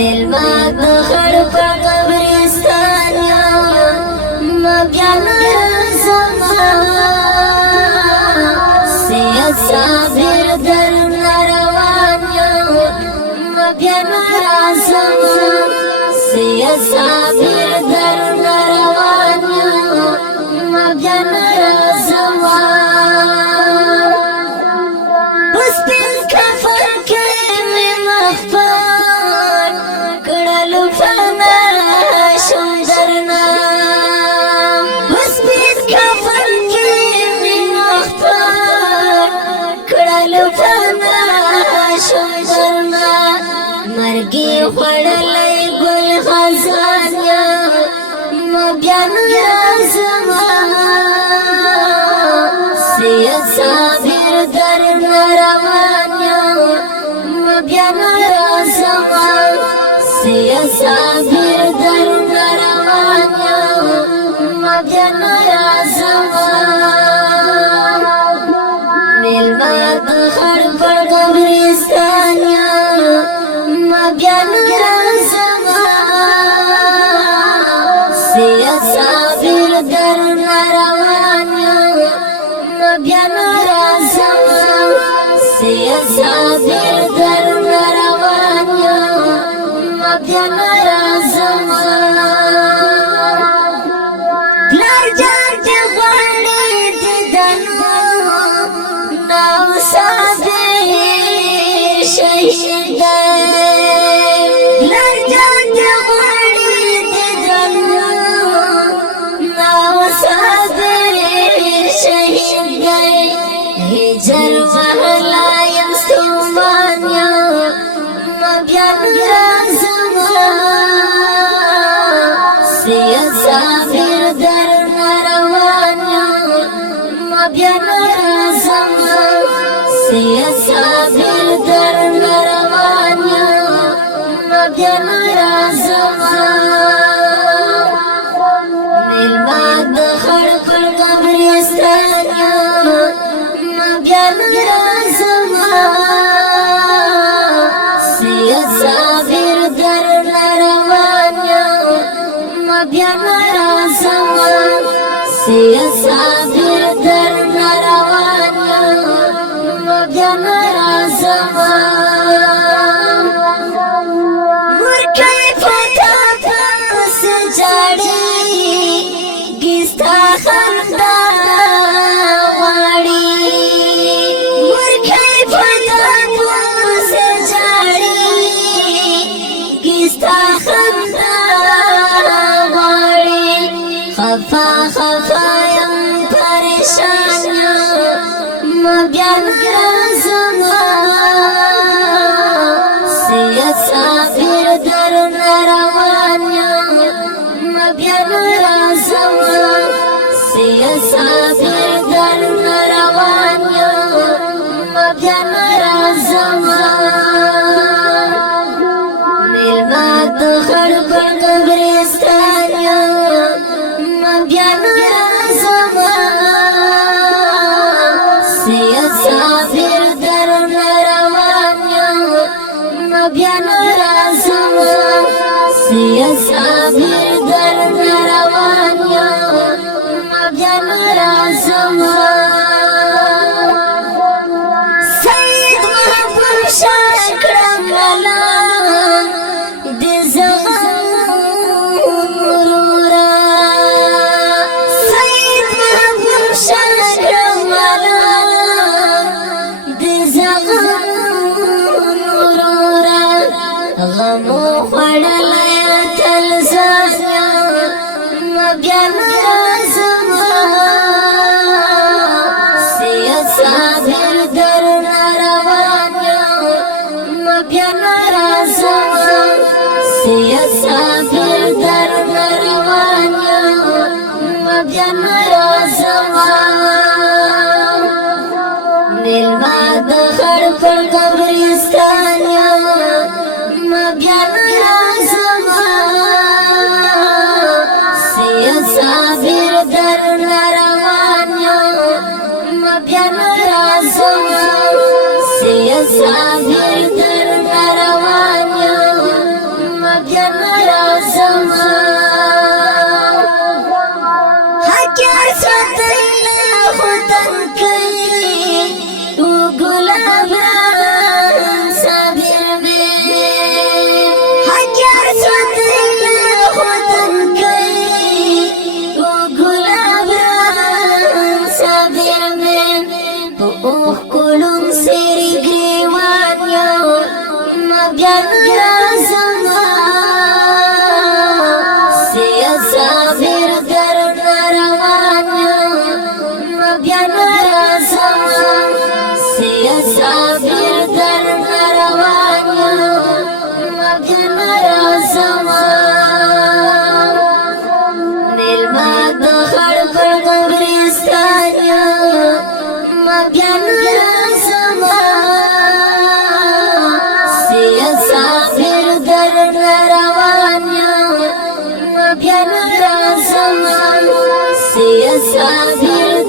میلمه د خړ په قبرستان یم بیا نه راځمه سید صابر درنه روان یم بیا نه راځمه سید صابر درنه روان یم بیا نه راځمه مرګي خړلې ګل خزان یم بیا نه راځمه سید صابر درنه روان یم بیا نه راځمه سید صابر درنه روان یم بیا نه راځمه میلمه د خړ په قبرستان یم بیا نه راځمه سید صابر درنه روان یم بیا نه راځمه سید صابر درنه روان یم بیا نه راځمه پلار جان دې غواړي دیدنو نو صابر شهید هجر وهلا یم ستومان یم بیا نه راځمه سید صابر درنه روان یم بیا نه راځمه سید صابر درنه روان یم بیا نه راځمه میلمه د خړ پر قبرستان یم بیا نه راځمه سید صابر درنه روان یم بیا نه راځمه سید صابر درنه روان یم بیا نه راځمه مورکۍ پتا پسې جاړي ګستا خندا خفا خفا یم پریشان یم بیا نه راځمه سید صابر درنه روان یم بیا نه راځمه سید صابر درنه روان یم بیا نه راځمه میلمه د خړ په قبرستان یم بیا نه راځمه سید صابر درنه روان یم بیا نه راځمه سید صابر درنه روان یم بیا نه راځمه سید محبوب شاه کړم ملام د زغم غمو خوړلی اتل ځان یم بیا نه راځمه سید صابر درنه روان یم بیا نه راځمه سید صابر درنه روان یم بیا نه راځمه میلمه د خړ پر قبرستان یم بیا نه راځمه سید صابر درنه روان یم بیا نه راځمه سید صابر درنه روان یم بیان رازما ملما د خړ خړ قبرستان یم بیان رازما سافر در روان یم بیان رازما سافر